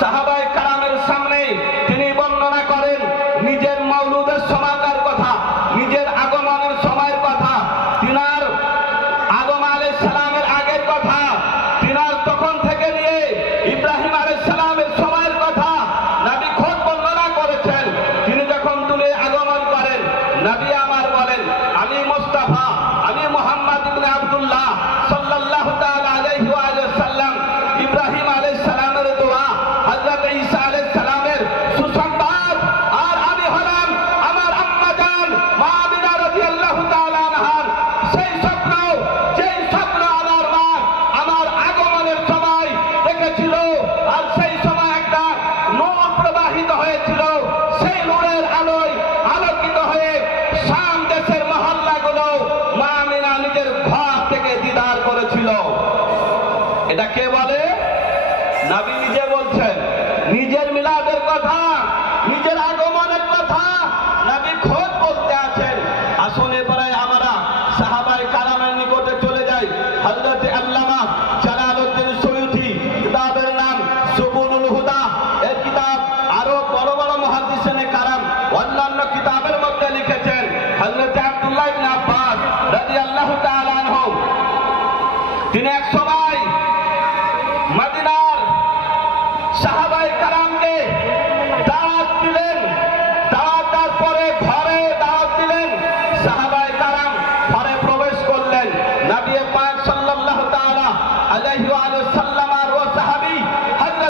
সাহাবায় কালামের সামনে তিনি বর্ণনা করেন, নিজের মৌলুদের সমাকার কথা, নিজের আগমনের সময়ের কথা, তিনার আগম আলে সালামের আগের কথা, তিনার তখন থেকে নিয়ে ইব্রাহিম আলে সালামের সময়ের কথা, নাবি খোঁজ বর্ণনা করেছেন। তিনি যখন তুলে আগমন করেন, নাবি আমার বলেন, আমি মোস্তাফা, আমি মোহাম্মদ ইবনে আবদুল্লাহ সাল্লাল্লাহু তাআলা আলাইহি ওয়া সাল্লাম, ইব্রাহিম আলাইহিস সালাম সেই স্বপ্ন সেই স্বপ্ন আমার মা আমার আগমনের সময় দেখেছিল। আর সেই সময় একটা নূর প্রবাহিত হয়েছিল। সেই নূরের আলোয় আলোকিত হয়ে শাম দেশের মহল্লাগুলো মা মিনা নিজের ঘর থেকে দিদার করেছিল। এটা কে বলে? নাবি নিজে বলছেন, নিজের সুবুলুল হুদা এর কিতাব আরও বড় বড় মহাদিসের কারণ অন্যান্য কিতাব